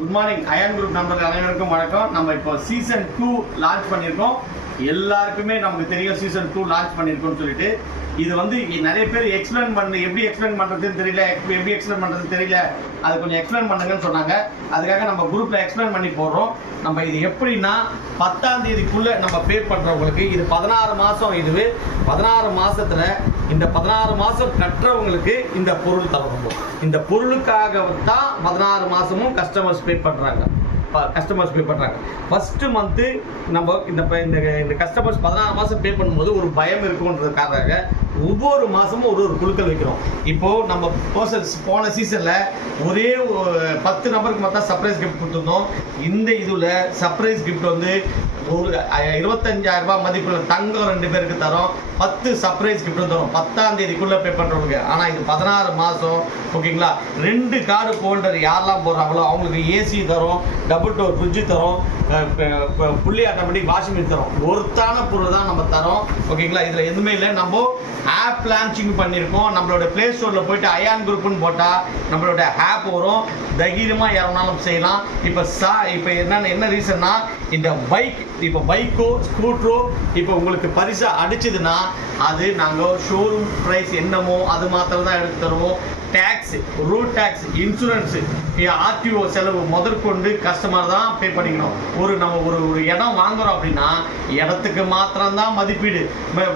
Good morning iron group நண்பர்கள் அனைவருக்கும் வணக்கம். நம்ம இப்போ சீசன் 2 லான்ச் பண்ணியிருக்கோம். எல்லாருக்குமே நமக்கு தெரியும் சீசன் 2 லான்ச் பண்ணியிருக்கோம்னு சொல்லிட்டு. இது வந்து நிறைய பேர் எக்ஸ்பிளைன் எப்படி எக்ஸ்பிளைன் பண்ணுறதுன்னு தெரியல, எப்படி எக்ஸ்பிளைன் பண்ணுறதுன்னு தெரியல, அது கொஞ்சம் எக்ஸ்பிளைன் பண்ணுங்கன்னு சொன்னாங்க. அதுக்காக நம்ம குரூப்பில் எக்ஸ்பிளைன் பண்ணி போடுறோம். நம்ம இது எப்படின்னா 10ஆம் தேதிக்குள்ளே நம்ம பே பண்ணுறவங்களுக்கு இது 16 மாதம். இதுவே 16 மாதத்தில் இந்த 16 மாதம் கட்டுறவங்களுக்கு இந்த பொருள் தரணும். இந்த பொருளுக்காக தான் 16 மாதமும் கஸ்டமர்ஸ் பே பண்ணுறாங்க. ஃபர்ஸ்ட் மந்த்து நம்ம இந்த கஸ்டமர்ஸ் 16 மாதம் பே பண்ணும்போது ஒரு பயம் இருக்குன்றதுக்காக ஒவ்வொரு மாதமும் ஒரு குழுக்கள் வைக்கிறோம். இப்போது நம்ம போன சீசனில் ஒரே 10 நபருக்கு மட்டும் சர்ப்ரைஸ் கிஃப்ட் கொடுத்துருந்தோம். இந்த இதில் சர்ப்ரைஸ் கிஃப்ட் வந்து ஒரு 25,000 ரூபாய் மதிப்புள்ள தங்கம் 2 பேருக்கு தரோம். 10 சர்ப்ரைஸ் கிஃப்ட் தரும் 10ஆம் தேதிக்குள்ளே பே பண்ணுறவங்க. ஆனால் இது 16 மாதம். ஓகேங்களா? 2 கார்டு ஹோல்டர் யாரெல்லாம் போடுறாங்களோ அவங்களுக்கு ஏசி தரும், டபுள் டோர் ஃப்ரிட்ஜு தரும், புள்ளி ஆட்டோமேட்டிக் வாஷிங் மிஷின் தரும். ஒருத்தான பொருள் தான் நம்ம தரோம். ஓகேங்களா? இதில் எதுவுமே இல்லை. நம்ம ஆப் லான்ச்சிங் பண்ணியிருக்கோம். நம்மளோட ப்ளே ஸ்டோரில் போயிட்டு அயான் குரூப்னு போட்டால் நம்மளோட ஆப் வரும். தைரியமாக யாருனாலும் செய்யலாம். இப்போ என்ன ரீசன்னா, இந்த பைக்கோ ஸ்கூட்டரோ இப்போ உங்களுக்கு பரிசா அடிச்சதுன்னா அது நாங்கள் ஷோரூம் ப்ரைஸ் என்னமோ அது மாத்திரம் தான் எடுத்து தருவோம். Tax, road tax, insurance, RTO செலவு முதற்கொண்டு கஸ்டமர் தான் பே பண்ணிக்கணும். நம்ம ஒரு இடம் வாங்குறோம் அப்படின்னா இடத்துக்கு மாத்திரம்தான் மதிப்பீடு,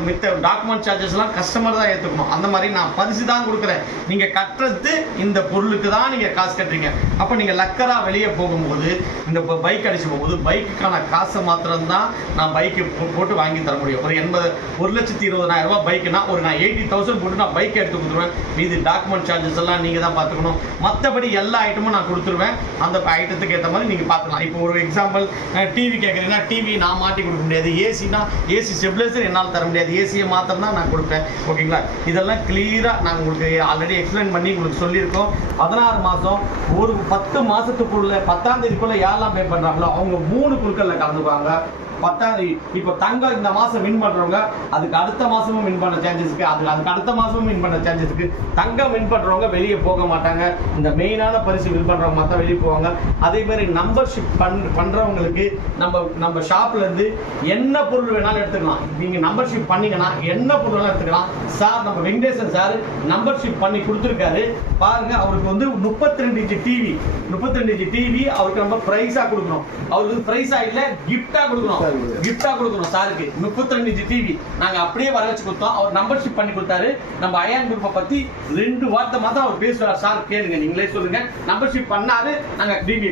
மித்த டாக்குமெண்ட் சார்ஜஸ்லாம் கஸ்டமர் தான் ஏற்றுக்கணும். அந்த மாதிரி நான் பரிசு தான் கொடுக்குறேன். நீங்கள் கட்டுறது இந்த பொருளுக்கு தான் நீங்கள் காசு கட்டுறீங்க. அப்போ நீங்கள் லக்கராக வெளியே போகும்போது இந்த பைக் அடிச்சு போகும்போது பைக்குக்கான காசை மாத்திரம்தான் நான் பைக்கு போட்டு வாங்கி தர முடியும். ஒரு 1,20,000 ரூபாய் பைக்குனா நான் 80,000 போட்டு நான் பைக் எடுத்து கொடுத்துருவேன். மீது டாக்குமெண்ட் சார்ஜ் எல்லாம் நீங்க தான் பார்த்துக்கணும். மற்றபடி எல்லா ஐட்டமும் நான் கொடுத்துருவேன். அந்த ஐட்டத்துக்கு ஏற்ற மாதிரி நீங்க பார்த்துக்கலாம். இப்போ ஒரு எக்ஸாம்பிள், டிவி கேட்குறீங்கன்னா டிவி நான் மாட்டி கொடுக்க முடியாது. ஏசினா ஏசி ஸ்டெபிலைசர் என்னால் தர முடியாது. ஏசியை மாத்திரம் தான் நான் கொடுப்பேன். ஓகேங்களா? இதெல்லாம் கிளியராக நாங்கள் உங்களுக்கு ஆல்ரெடி எக்ஸ்பிளைன் பண்ணி உங்களுக்கு சொல்லியிருக்கோம். 16 மாதம் ஒரு 10 மாதத்துக்குள்ள 10ஆம் தேதிக்குள்ள யாரெல்லாம் பே பண்ணுறாங்களோ அவங்க 3 குழுக்களில் கலந்துக்குவாங்க. 10ஆம் தேதி இப்போ தங்கம் இந்த மாதம் வின் பண்ணுறவங்க அதுக்கு அடுத்த மாதமும் வின் பண்ண சான்சஸ் இருக்குது. அதுக்கு அடுத்த மாதமும் வின் பண்ண சான்சஸ் இருக்குது. தங்கம் வின் பண்ணுறவங்க வெளியே போக மாட்டாங்க. இந்த மெயினான பரிசு வின் பண்ணுறவங்க மற்ற வெளியே போவாங்க. அதே மாதிரி நம்பர்ஷிப் பண்ணுறவங்களுக்கு நம்ம ஷாப்லேருந்து என்ன பொருள் வேணாலும் எடுத்துக்கலாம். நீங்கள் நம்பர்ஷிப் பண்ணிங்கன்னா என்ன பொருள் வேணாலும் எடுத்துக்கலாம். சார் நம்ம வெங்கடேசன் சார் நம்பர்ஷிப் பண்ணி கொடுத்துருக்காரு பாருங்க. அவருக்கு வந்து 32 இன்ச்சு டிவி அவருக்கு நம்ம ப்ரைஸாக கொடுக்கணும். அவருக்கு ப்ரைஸாக இல்லை கிஃப்டாக கொடுக்கணும். சாருக்கு 32 இன்ச்சு டிவி நாங்க அப்படியே வர வச்சு கொடுத்தோம். அவர் நம்பர்ஷிப் பண்ணி கொடுத்தாரு. நம்ம அயான் குரூப்பை பத்தி 2 வார்த்தை மாதம் அவர் பேசுவார். சார் கேளுங்க, நீங்களே சொல்லுங்க. நம்பர்ஷிப் பண்ணாரு, நாங்க டிவி